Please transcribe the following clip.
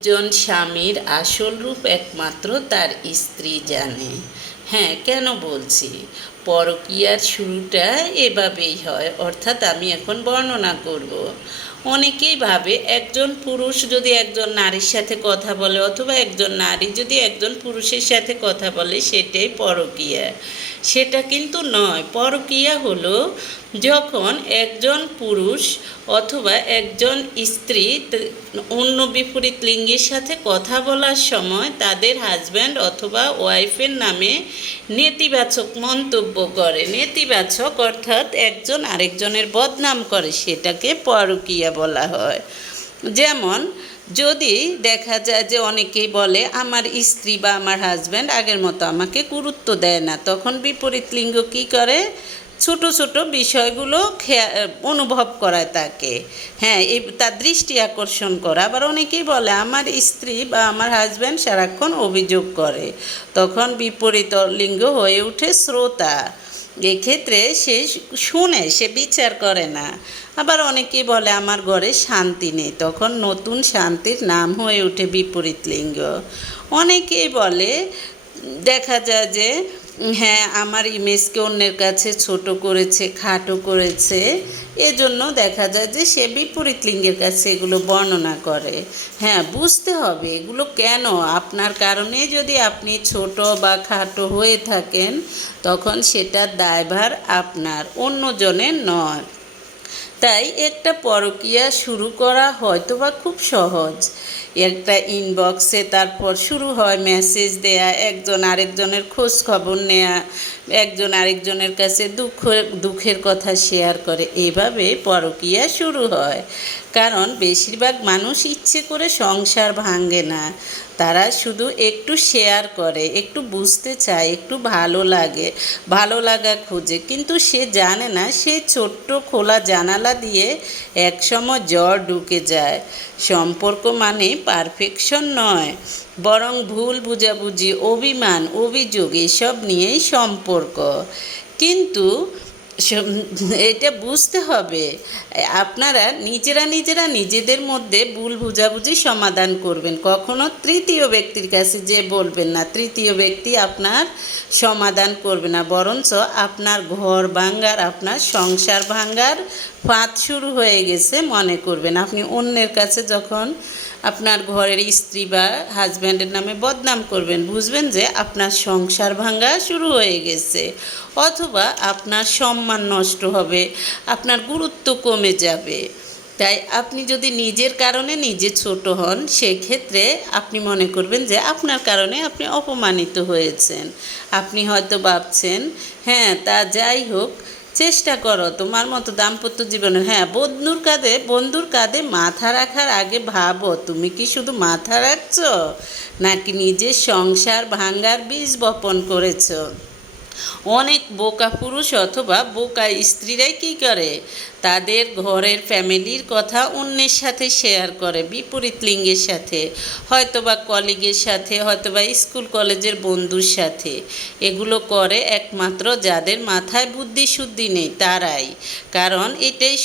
একজন স্বামীর আসল রূপ একমাত্র তার স্ত্রী জানে। হ্যাঁ কেন বলছি? পরকীয়ার শুরুটা এভাবেই হয়, অর্থাৎ আমি এখন বর্ণনা করব। অনেকেই ভাবে একজন পুরুষ যদি একজন নারীর সাথে কথা বলে অথবা একজন নারী যদি একজন পুরুষের সাথে কথা বলে, সেটাই পরকীয়া। সেটা কিন্তু নয়। পরকীয়া হলো যখন একজন পুরুষ অথবা একজন স্ত্রী অন্য বিপরীত লিঙ্গের সাথে কথা বলার সময় তাদের হাজব্যান্ড অথবা ওয়াইফের নামে নেতিবাচক মন্তব্য করে। নেতিবাচক অর্থাৎ একজন আরেকজনের বদনাম করে, সেটাকে পরকিয়া বলা হয়। যেমন যদি দেখা যায় যে অনেকেই বলে, আমার স্ত্রী বা আমার হাজব্যান্ড আগের মতো আমাকে গুরুত্ব দেয় না। তখন বিপরীত লিঙ্গ কী করে? ছোট ছোট বিষয়গুলো অনুভব করায় তাকে। হ্যাঁ এই তার দৃষ্টি আকর্ষণ করা। আবার অনেকেই বলে, আমার স্ত্রী বা আমার হাজব্যান্ড সারাক্ষণ অভিযোগ করে। তখন বিপরীত লিঙ্গ হয়ে ওঠে শ্রোতা। এক্ষেত্রে সে শুনে, সে বিচার করে না। আবার অনেকেই বলে, আমার ঘরে শান্তি নেই। তখন নতুন শান্তির নাম হয়ে ওঠে বিপরীত লিঙ্গ। অনেকেই বলে, দেখা যায় যে হ্যাঁ আমার ইমেজকে অন্যের কাছে ছোট করেছে, খাটো করেছে। এজন্য দেখা যায় যে সে বিপরীত লিঙ্গের কাছে এগুলো বর্ণনা করে। হ্যাঁ বুঝতে হবে এগুলো কেন? আপনার কারণে যদি আপনি ছোট বা খাটো হয়ে থাকেন, তখন সেটার দায়ভার আপনার, অন্যজনের নয়। তাই একটা পরকীয়া শুরু করা হয়তো বা খুব সহজ। একটা ইনবক্সে তারপর শুরু হয় মেসেজ দেয়া, একজন আরেকজনের খোঁজ খবর নেয়া, একজন আরেকজনের কাছে দুঃখ, দুঃখের কথা শেয়ার করে। এভাবে পরকীয়া শুরু হয়। কারণ বেশিরভাগ মানুষ ইচ্ছে করে সংসার ভাঙে না। তারা শুধু একটু শেয়ার করে, একটু বুঝতে চায়, একটু ভালো লাগে, ভালো লাগা খোঁজে। কিন্তু সে জানে না, সে ছোট্ট খোলা জানালা দিয়ে একসময় জ্বর ঢুকে যায়। সম্পর্ক মানে পারফেকশন নয়, বরং ভুল বুঝাবুঝি, অভিমান, অভিযোগ, এসব নিয়েই সম্পর্ক। কিন্তু এটা বুঝতে হবে। আপনারা নিজেরা নিজেরা নিজেদের মধ্যে ভুল বুঝাবুঝি সমাধান করবেন। কখনো তৃতীয় ব্যক্তির কাছে যে বলবেন না, তৃতীয় ব্যক্তি আপনার সমাধান করবে না। বরঞ্চ আপনার ঘর ভাঙ্গার, আপনার সংসার ভাঙ্গার ফাঁদ শুরু হয়ে গেছে মনে করবেন। আপনি অন্যের কাছে যখন আপনার ঘরের স্ত্রী বা হাজব্যান্ডের নামে বদনাম করবেন, বুঝবেন যে আপনার সংসার ভাঙ্গা শুরু হয়ে গেছে, অথবা আপনার সম্মান নষ্ট হবে, আপনার গুরুত্ব কমে যাবে। তাই আপনি যদি নিজের কারণে নিজে ছোট হন, সেক্ষেত্রে আপনি মনে করবেন যে আপনার কারণে আপনি অপমানিত হয়েছেন। আপনি হয়তো ভাবছেন হ্যাঁ তা যাই হোক চেষ্টা করো, তোমার মতো দাম্পত্য জীবনে। হ্যাঁ বন্ধুর কাঁধে বন্ধুর কাঁধে মাথা রাখার আগে ভাবো, তুমি কি শুধু মাথা রাখছো, নাকি নিজের সংসার ভাঙ্গার বীজ বপন করেছ? অনেক বোকা পুরুষ অথবা বোকা স্ত্রীরাই কী করে? তাদের ঘরের ফ্যামিলির কথা অন্যের সাথে শেয়ার করে, বিপরীত লিঙ্গের সাথে, হয়তোবা কলিগের সাথে, হয়তোবা স্কুল কলেজের বন্ধুর সাথে। এগুলো করে একমাত্র যাদের মাথায় বুদ্ধি শুদ্ধি নেই, তারাই। কারণ এটাই